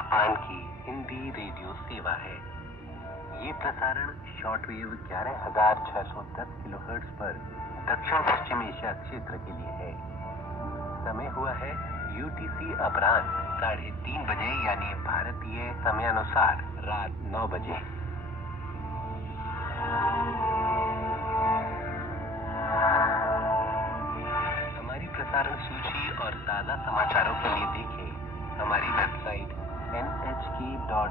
Japan की Hindi radio सेवा है। ये प्रसारण शॉर्टवेव 11,610 किलोहर्ट्ज पर दक्षिण पश्चिम एशिया क्षेत्र के लिए है। समय हुआ है UTC अपराह्न 3:30 बजे यानी भारतीय समयानुसार रात 9 बजे। हमारी प्रसारण सूची और ताजा समाचारों के लिए देखें हमारी वेबसाइट nhk.jp/hindi।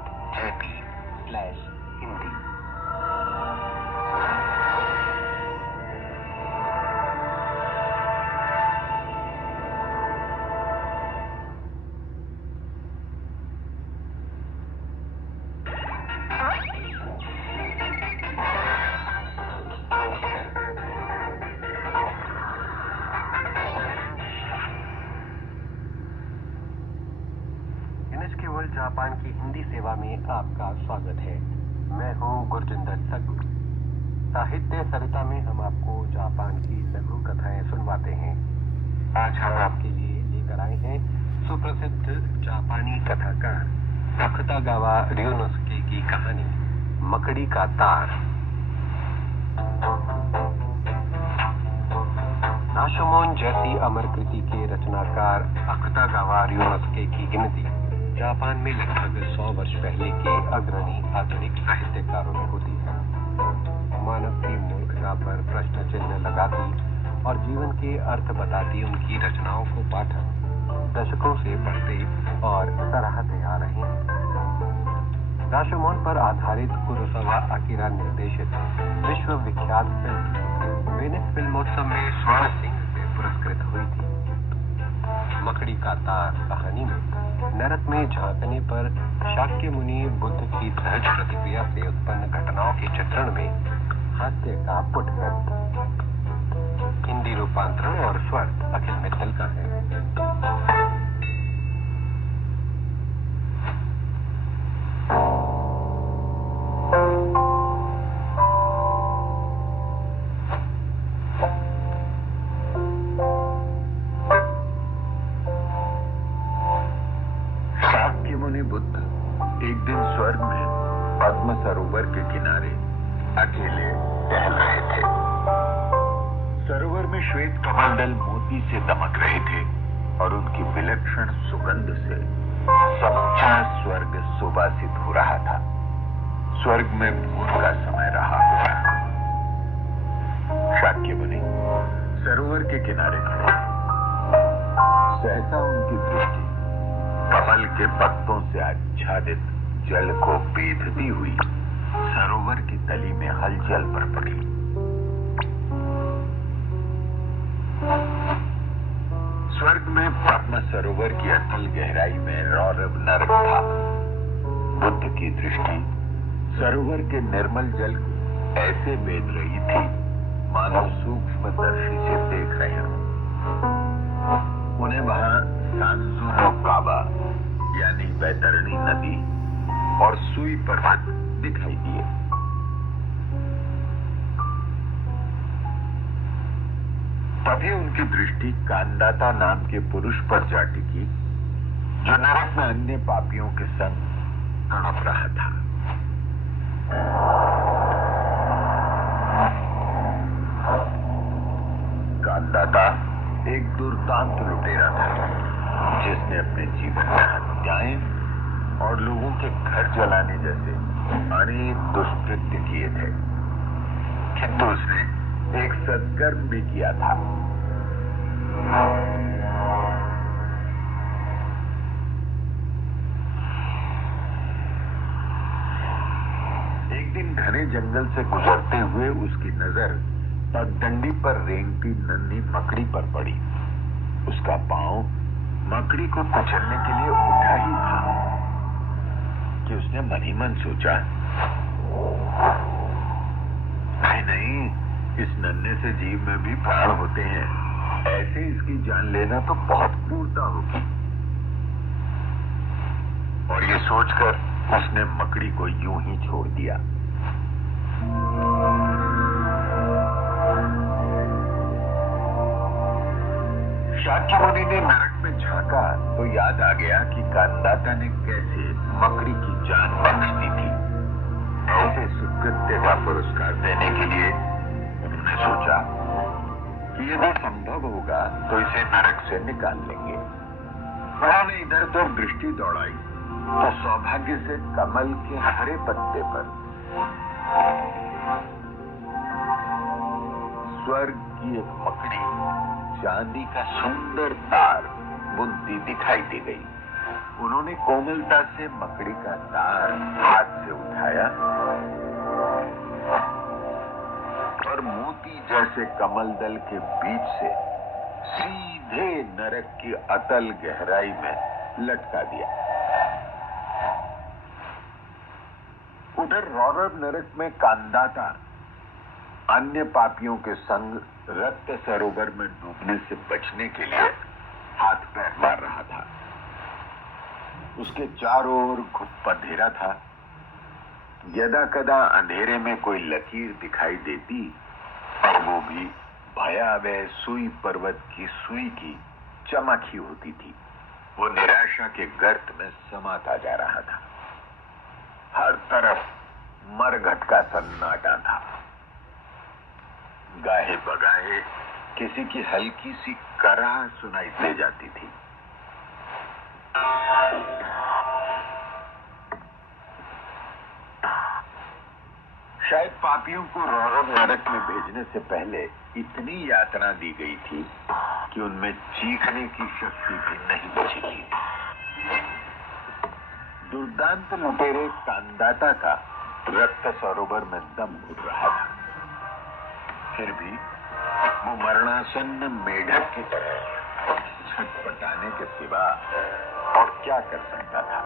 जापान की हिंदी सेवा में आपका स्वागत है। मैं हूं गुरजिंदर सगु। साहित्य सरिता में हम आपको जापान की लघु कथाएं सुनवाते हैं। आज हम आपके लिए लेकर आए हैं सुप्रसिद्ध जापानी कथाकार अकुतागावा ryunosuke की कहानी मकड़ी का तार। नाशोमोन जैसी अमर कृति के रचनाकार अकुतागावा ryunosuke की गिनती जापान में लगभग 100 वर्ष पहले के अग्रणी आधुनिक साहित्यकारों में होती है। मानव की मूर्खता पर प्रश्न चिन्ह लगाती और जीवन के अर्थ बताती उनकी रचनाओं को पाठक दशकों से पढ़ते और सराहते आ रहे हैं। राशोमोन पर आधारित कुरोसावा अकीरा निर्देशित विश्व विख्यात फिल्म वेनिस फिल्मोत्सव में स्वर्ण सिंह से पुरस्कृत हुई थी। मकड़ी का तार कहानी में नरक में झांकने पर शाक्य मुनि बुद्ध की सहज प्रतिक्रिया से उत्पन्न घटनाओं के चित्रण में हास्य का पुटगंध। हिंदी रूपांतरण और स्वर अखिल मित्तल का है। सरोवर के किनारे अकेले टहल रहे थे। सरोवर में श्वेत कमलदल मोती से दमक रहे थे और उनकी विलक्षण सुगंध से समूचा स्वर्ग सुवासित हो रहा था। स्वर्ग में भोर का समय रहा होगा। शाक्य मुनि सरोवर के किनारे खड़े। सहसा उनकी दृष्टि कमल के पत्तों से आच्छादित जल को बेधती हुई सरोवर की तली में हलचल पर पड़ी। स्वर्ग में पद्म सरोवर की अतल गहराई में रौरव नरक था। बुद्ध की दृष्टि सरोवर के निर्मल जल को ऐसे बेध रही थी मानो सूक्ष्मदर्शी से देख रहे हों। उन्हें वहां सांजू नो काबा यानी बैतरणी नदी और सुई पर्वत दिखाई दिए। तभी उनकी दृष्टि कांदाता नाम के पुरुष पर जा टिकी जो नरक में अन्य पापियों के संग तड़प रहा था। कांदाता एक दुर्दांत लुटेरा था जिसने अपने जीवन में हत्याएं और लोगों के घर जलाने जैसे अनेक दुष्कृत्य किए थे, किंतु उसने एक सत्कर्म भी किया था। एक दिन घने जंगल से गुजरते हुए उसकी नजर पगडंडी पर रेंगती नन्ही मकड़ी पर पड़ी। उसका पांव मकड़ी को कुचलने के लिए उठा ही था कि उसने मन ही मन सोचा, नहीं, इस नन्हे से जीव में भी प्राण होते हैं। ऐसे इसकी जान लेना तो बहुत क्रूरता होगी। और ये सोचकर उसने मकड़ी को यूं ही छोड़ दिया। शाक्य मुनि ने नरक में झांका तो याद आ गया कि कांदाता ने कैसे मकड़ी की जान बख्श दी थी। ऐसे सुकृत्य का पुरस्कार देने के लिए उन्होंने सोचा कि यदि संभव होगा तो इसे नरक से निकाल लेंगे। उन्होंने इधर तो दृष्टि दौड़ाई तो सौभाग्य से कमल के हरे पत्ते पर स्वर्ग की एक मकड़ी चांदी का सुंदर तार बुनती दिखाई दे गई। उन्होंने कोमलता से मकड़ी का तार हाथ से उठाया और मोती जैसे कमल दल के बीच से सीधे नरक की अतल गहराई में लटका दिया। उधर रौरव नरक में कांदाता अन्य पापियों के संग रक्त सरोवर में डूबने से बचने के लिए हाथ पैर मार रहा था। उसके चारों ओर घुप अंधेरा था। यदा कदा अंधेरे में कोई लकीर दिखाई देती और वो भी भयावह सुई पर्वत की सुई की चमक ही होती थी। वो निराशा के गर्त में समाता जा रहा था। हर तरफ मरघट का सन्नाटा था। गाहे बगाहे किसी की हल्की सी कराह सुनाई दे जाती थी। शायद पापियों को रौरव नरक में भेजने से पहले इतनी यातना दी गई थी कि उनमें चीखने की शक्ति भी नहीं बची थी। दुर्दांत लुटेरे कांदाता का रक्त सरोवर में दम घुट रहा था। फिर भी वो मरणासन्न मेढक की तरह छटपटाने के सिवा और क्या कर सकता था।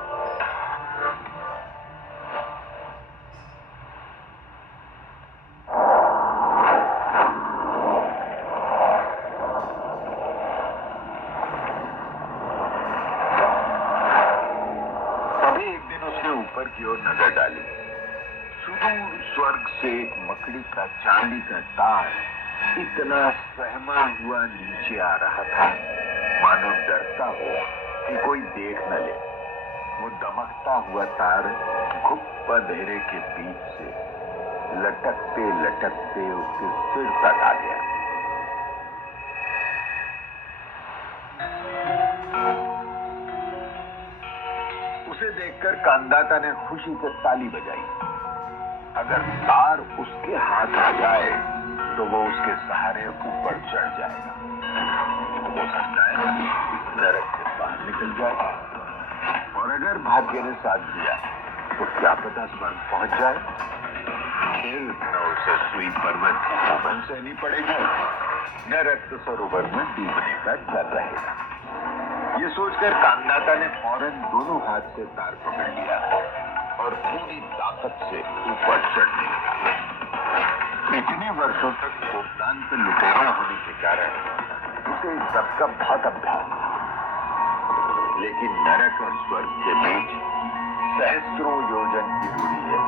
तभी एक दिन उसने ऊपर की ओर नजर डाली। सुदूर स्वर्ग से एक मकड़ी का चांदी का तार इतना सहमा हुआ नीचे आ रहा था मानो डरता हो कि कोई देख न ले। वो दमकता हुआ तार घुप अंधेरे के बीच से लटकते लटकते उसके सिर तक आ गया। उसे देखकर कांदाता ने खुशी से ताली बजाई। अगर तार उसके हाथ आ जाए तो वो उसके सहारे ऊपर चढ़ जाएगा। हो सकता है इस नरक से बाहर निकल जाए, और अगर भाग्य ने साथ दिया तो क्या पता स्वर्ग पहुंच जाए। फिर न उसे सुई पर्वत की भवन सहनी पड़ेगी, न रक्त सरोवर में डूबने का डर रहेगा। ये सोचकर कांदाता ने फौरन दोनों हाथ से तार पकड़ लिया और पूरी ताकत से ऊपर चढ़ने लगा। इतने वर्षों तक दुर्दांत लुटेरा होने के कारण उसे इस सब का बहुत अभ्यास था। लेकिन नरक और स्वर्ग के बीच सहस्त्रों योजन की दूरी है,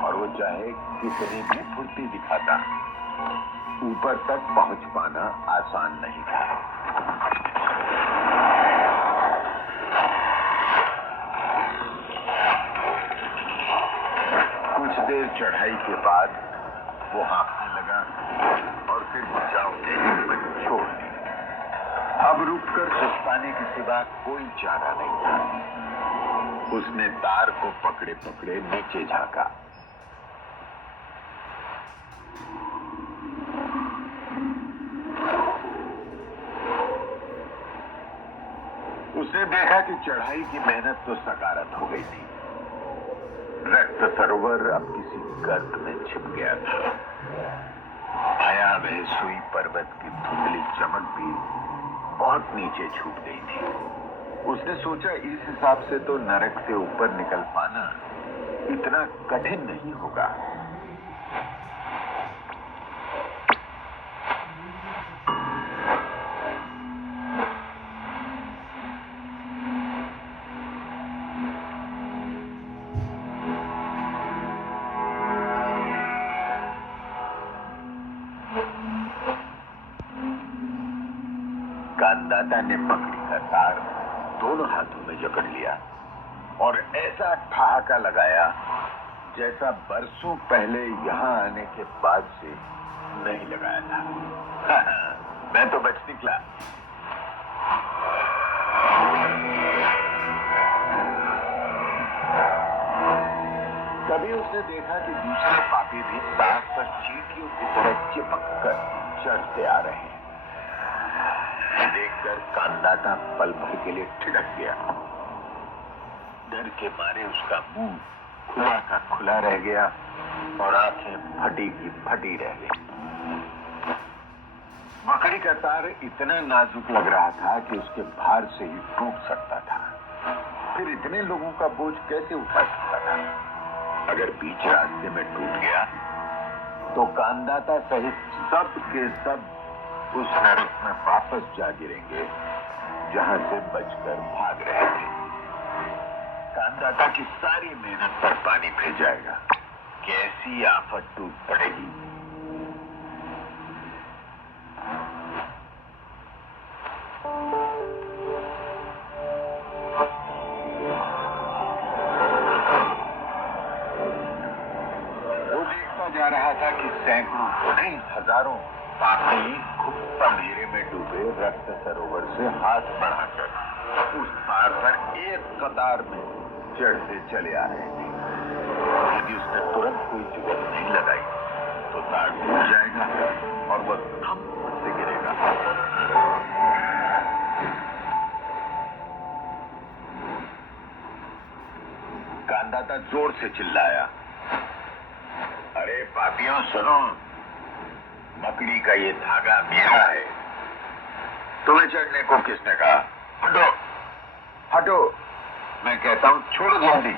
और वो चाहे कितनी भी फुर्ती दिखाता, ऊपर तक पहुंच पाना आसान नहीं था। कुछ देर चढ़ाई के बाद वो हाँफने लगा और फिर बचाव के हिम्मत छोड़ दी। अब रुककर सुस्ताने के सिवा कोई चारा नहीं था। उसने तार को पकड़े पकड़े नीचे झांका। उसने देखा कि चढ़ाई की मेहनत तो सकारत हो गई थी। रक्त सरोवर अब किसी गर्त में छिप गया था। भयावह सुई पर्वत की धुंधली चमक भी बहुत नीचे छूट गई थी। उसने सोचा इस हिसाब से तो नरक से ऊपर निकल पाना इतना कठिन नहीं होगा। कांदाता ने पकड़ी का तार दोनों हाथों में जकड़ लिया और ऐसा ठहाका लगाया जैसा बरसों पहले यहाँ आने के बाद से नहीं लगाया था। मैं तो बच निकला। तभी उसने देखा कि दूसरे पापी भी तार पर चींटियों की तरह चिपक कर चढ़ते आ रहे हैं। देखकर कांदाता पल भर के लिए ठिठक गया। डर के मारे उसका मुंह खुला का खुला रह गया और आंखें फटी की फटी रह गई। मकड़ी का तार इतना नाजुक लग रहा था कि उसके भार से ही टूट सकता था। फिर इतने लोगों का बोझ कैसे उठा सकता था? अगर बीच रास्ते में टूट गया तो कांदाता सहित सब के सब उस नरक में वापस जा गिरेंगे जहां से बचकर भाग रहे थे। कांदाता की सारी मेहनत पर पानी फिर जाएगा। कैसी आफत टूट पड़ेगी। जा रहा था कि सैकड़ों नहीं हजारों पापी अंधेरे में डूबे रक्त सरोवर से हाथ बढ़ाकर उस पार पर एक कतार में चढ़ते चले आ रहे थे। यदि उसने तुरंत कोई जुगत नहीं लगाई तो तार टूट जाएगा और वह धम से गिरेगा। कांदाता जोर से चिल्लाया, अरे पापियों सुनो, मकड़ी का ये धागा मेरा है। तुम्हें चढ़ने को किसने कहा? हटो हटो, मैं कहता हूं छोड़ो जल्दी।